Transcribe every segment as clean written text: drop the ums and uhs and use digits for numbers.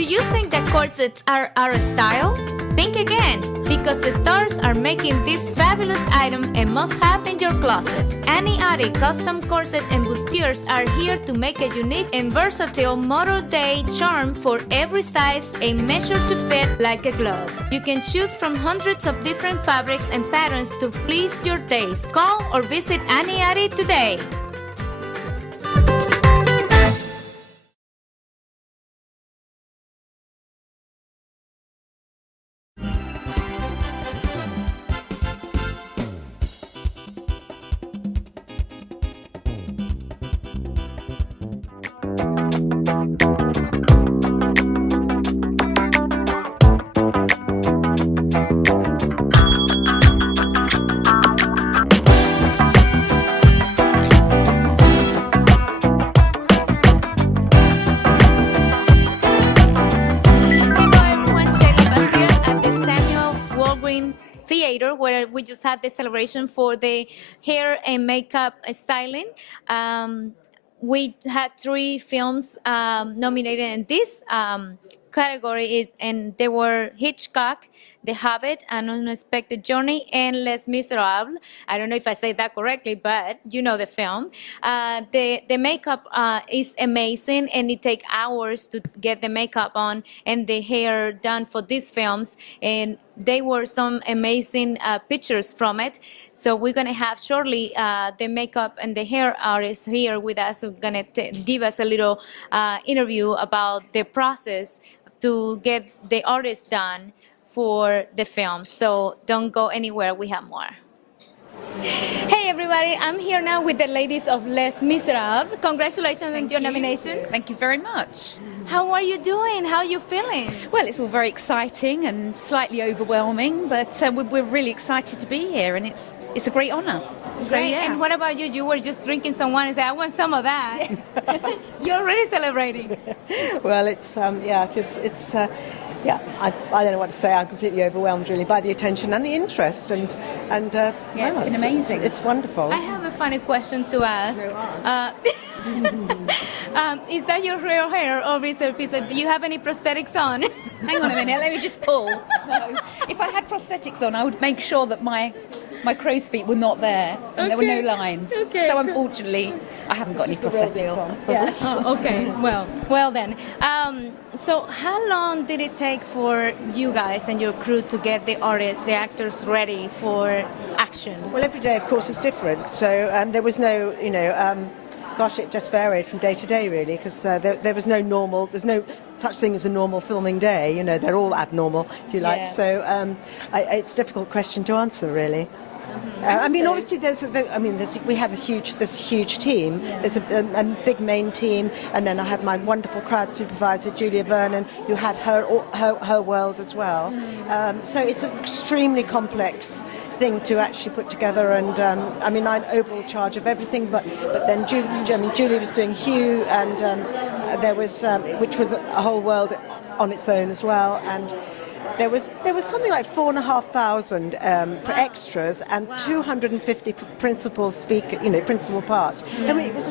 Do you think that corsets are our style? Think again, because the stars are making this fabulous item a must-have in your closet. Any Ari custom corset and bustiers are here to make a unique and versatile Mother Day charm for every size and measured to fit like a glove. You can choose from hundreds of different fabrics and patterns to please your taste. Call or visit Ani Ari today. Theater, where we just had the celebration for the hair and makeup styling. We had 3 films nominated in this category, and they were Hitchcock, The Hobbit, An Unexpected Journey, and Les Miserables. I don't know if I say that correctly, but you know the film. The makeup is amazing, and it takes hours to get the makeup on and the hair done for these films. And there were some amazing pictures from it. So we're going to have shortly the makeup and the hair artist here with us, who's going to give us a little interview about the process to get the artist done for the film. So don't go anywhere, we have more. Hey everybody, I'm here now with the ladies of Les Miserables. Congratulations on your nomination. Thank you very much. How are you doing? How are you feeling? Well, it's all very exciting and slightly overwhelming, but we're really excited to be here, and it's a great honour. So, Great. yeah. And what about you? You were just drinking some wine and said, I want some of that. You're already celebrating. Well, it's I don't know what to say. I'm completely overwhelmed, really, by the attention and the interest, and it's been amazing. It's wonderful. I have a funny question to ask. Is that your real hair, or is it a piece of, do you have any prosthetics on? Hang on a minute, let me just pull. No. If I had prosthetics on, I would make sure that my crow's feet were not there and there were no lines. Okay, so unfortunately, I haven't got any prosthetics on. Yeah. Oh, okay. Well then. So how long did it take for you guys and your crew to get the artists, the actors ready for action? Well, every day, of course, is different. So there was no, it just varied from day to day, really, because there was no normal. There's no such thing as a normal filming day. They're all abnormal, if you like. Yeah. So it's a difficult question to answer, really. Obviously, we have a huge team. Yeah. There's a big main team, and then I had my wonderful crowd supervisor, Julia Vernon, who had her world as well. So it's an extremely complex thing to actually put together, and I'm overall charge of everything. But then Julie was doing Hugh, and there was which was a whole world on its own as well, and. There was something like 4,500 for extras and 250 principal parts. It was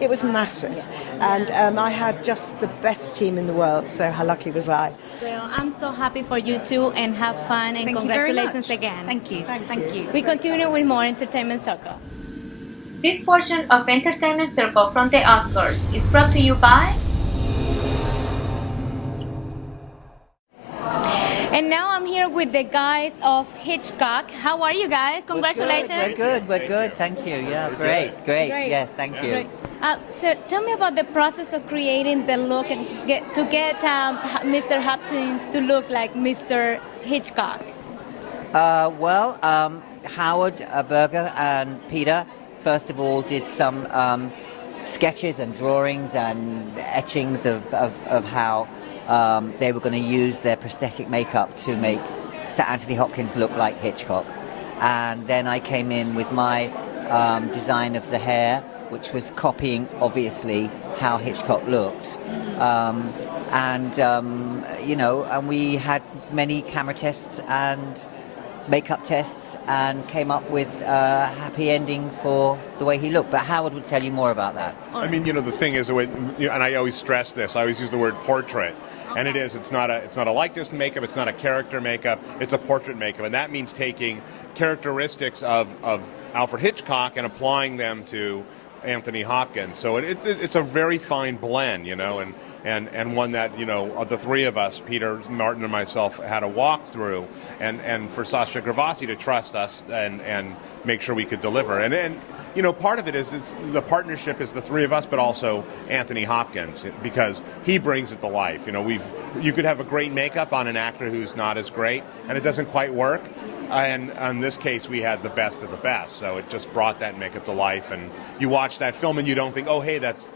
it was massive, and I had just the best team in the world. So how lucky was I? Well, I'm so happy for you too, and have fun, and Thank congratulations you very much. again. Thank you. Thank you. We continue with more Entertainment Circle. This portion of Entertainment Circle from the Oscars is brought to you by. And now I'm here with the guys of Hitchcock. How are you guys? Congratulations. We're good. Thank you. Yeah, great. Yes, thank you. Great. So tell me about the process of creating the look and get Mr. Hopkins to look like Mr. Hitchcock. Howard Berger and Peter, first of all, did some sketches and drawings and etchings of how they were going to use their prosthetic makeup to make Sir Anthony Hopkins look like Hitchcock. And then I came in with my design of the hair, which was copying, obviously, how Hitchcock looked. And we had many camera tests, and makeup tests and came up with a happy ending for the way he looked. But Howard would tell you more about that. I mean, the thing is, and I always stress this, I always use the word portrait. And it's not a likeness makeup, it's not a character makeup, it's a portrait makeup. And that means taking characteristics of Alfred Hitchcock and applying them to Anthony Hopkins. So it's a very fine blend, and one that, of the three of us, Peter, Martin, and myself, had a walk through, and for Sasha Gravasi to trust us and make sure we could deliver. And part of it is the partnership is the three of us, but also Anthony Hopkins, because he brings it to life. You could have a great makeup on an actor who's not as great, and it doesn't quite work. And in this case, we had the best of the best, so it just brought that makeup to life. And you watch that film, and you don't think, oh, hey, that's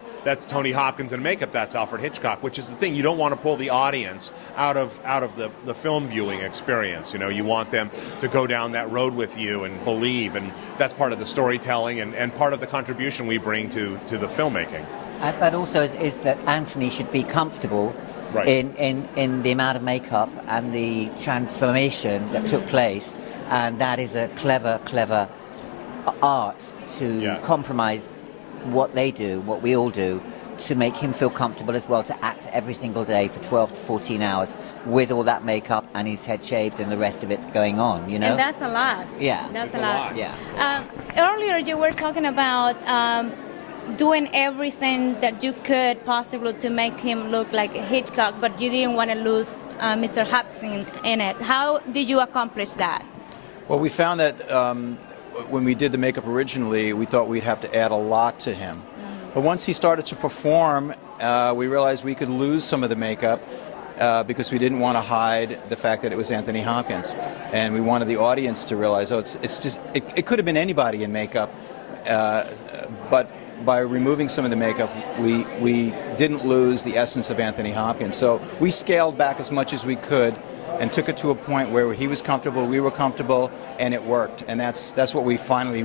Tony Hopkins in makeup, that's Alfred Hitchcock, which is the thing. You don't want to pull the audience out of the film viewing experience. You want them to go down that road with you and believe, and that's part of the storytelling and part of the contribution we bring to the filmmaking. But also is that Anthony should be comfortable. Right. In the amount of makeup and the transformation that took place, and that is a clever art to compromise what they do, what we all do, to make him feel comfortable as well, to act every single day for 12 to 14 hours with all that makeup and his head shaved and the rest of it going on, And that's a lot. Yeah. That's a lot. Yeah. Earlier you were talking about doing everything that you could possibly to make him look like Hitchcock, but you didn't want to lose Mr. Hopkins in it. How did you accomplish that? Well, we found that when we did the makeup originally, we thought we'd have to add a lot to him. But once he started to perform, we realized we could lose some of the makeup because we didn't want to hide the fact that it was Anthony Hopkins. And we wanted the audience to realize, it could have been anybody in makeup, but by removing some of the makeup, we didn't lose the essence of Anthony Hopkins. So we scaled back as much as we could and took it to a point where he was comfortable, we were comfortable, and it worked. And that's what we finally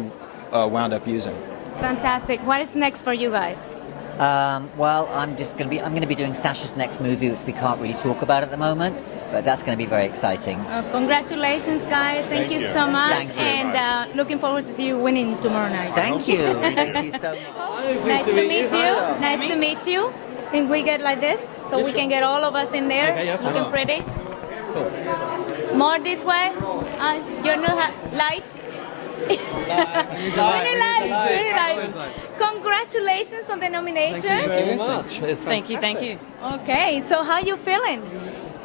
wound up using. Fantastic. What is next for you guys? Well, I'm going to be doing Sasha's next movie, which we can't really talk about at the moment, but that's going to be very exciting. Congratulations, guys. Thank you so much. Thank you. And looking forward to see you winning tomorrow night. Thank you. Thank you so much. Nice to meet you. Nice to meet you. Can we get like this so we can get all of us in there looking pretty? More this way. Your new light. Really nice. Congratulations on the nomination. Thank you very much. Thank you. Okay, so how are you feeling?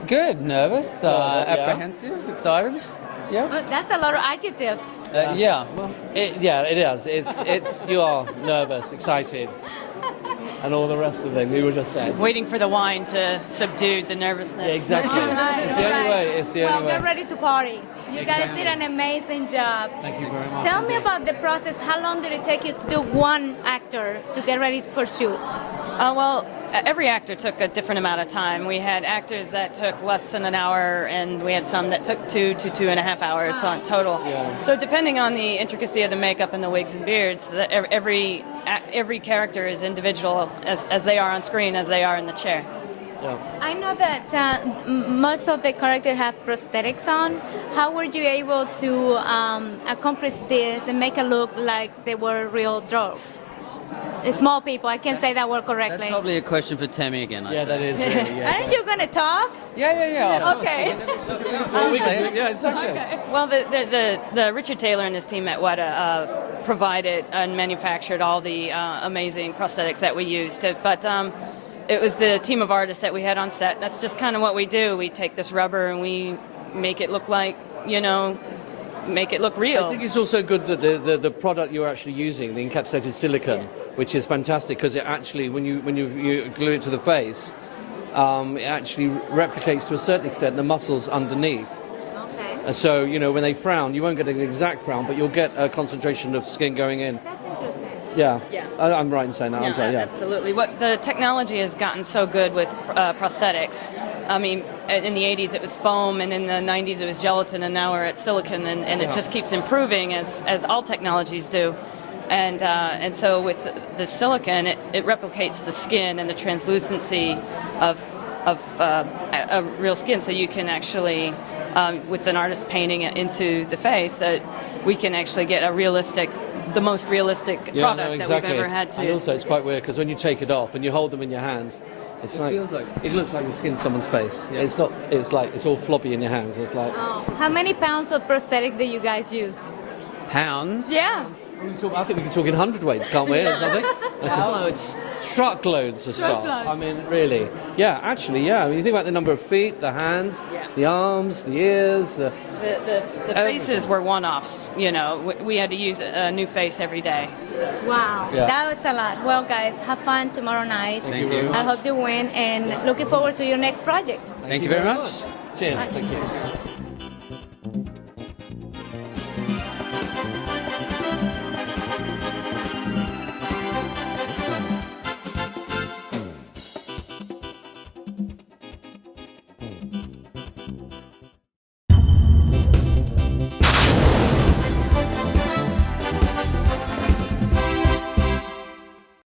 Good, nervous, apprehensive, excited. Yeah. That's a lot of adjectives. It is. It's you are nervous, excited, and all the rest of the things we were just saying. Waiting for the wine to subdue the nervousness. Yeah, exactly. It's the only way. It's the only way. Get ready to party. You guys did an amazing job. Thank you very much. Tell me about the process. How long did it take you to do one actor to get ready for shoot? Well, every actor took a different amount of time. We had actors that took less than an hour, and we had some that took 2 to 2.5 hours on total. Yeah. So depending on the intricacy of the makeup and the wigs and beards, every character is individual as they are on screen, as they are in the chair. Yeah. I know that most of the characters have prosthetics on. How were you able to accomplish this and make it look like they were real dwarves? Small people, I can't say that word correctly. That's probably a question for Temi again. I'd say. That is really, Aren't you going to talk? Yeah. Okay. Yeah, exactly. Okay. Well, the Richard Taylor and his team at Weta provided and manufactured all the amazing prosthetics that we used. But it was the team of artists that we had on set. That's just kind of what we do. We take this rubber and we make it look like, make it look real. I think it's also good that the product you're actually using, the encapsulated silicone, which is fantastic because it actually, when you glue it to the face, it actually replicates to a certain extent the muscles underneath. Okay. So, when they frown, you won't get an exact frown, but you'll get a concentration of skin going in. That's interesting. Yeah. Yeah. I'm right in saying that. I'm sorry, yeah. Absolutely. What the technology has gotten so good with prosthetics. I mean, in the 80s it was foam, and in the 90s it was gelatin, and now we're at silicone, and it just keeps improving as all technologies do. And so with the silicone, it replicates the skin and the translucency of real skin, so you can actually with an artist painting it into the face, that we can actually get the most realistic product that we've ever had to. And also, it's quite weird because when you take it off and you hold them in your hands, it looks like the skin someone's face. Yeah, it's not. It's like it's all floppy in your hands. It's like. Oh. How many pounds of prosthetic do you guys use? Pounds? Yeah. I think we can talk in hundredweights, can't we, or something? Truckloads. Truckloads of stuff. Truckloads. I mean, really. Yeah, actually, yeah. I mean, you think about the number of feet, the hands, the arms, the ears, the faces were one-offs. You know, we had to use a new face every day. Wow, Yeah. that was a lot. Well, guys, have fun tomorrow night. Thank you. I hope you win, and looking forward to your next project. Thank you very much. Cheers. Thank you.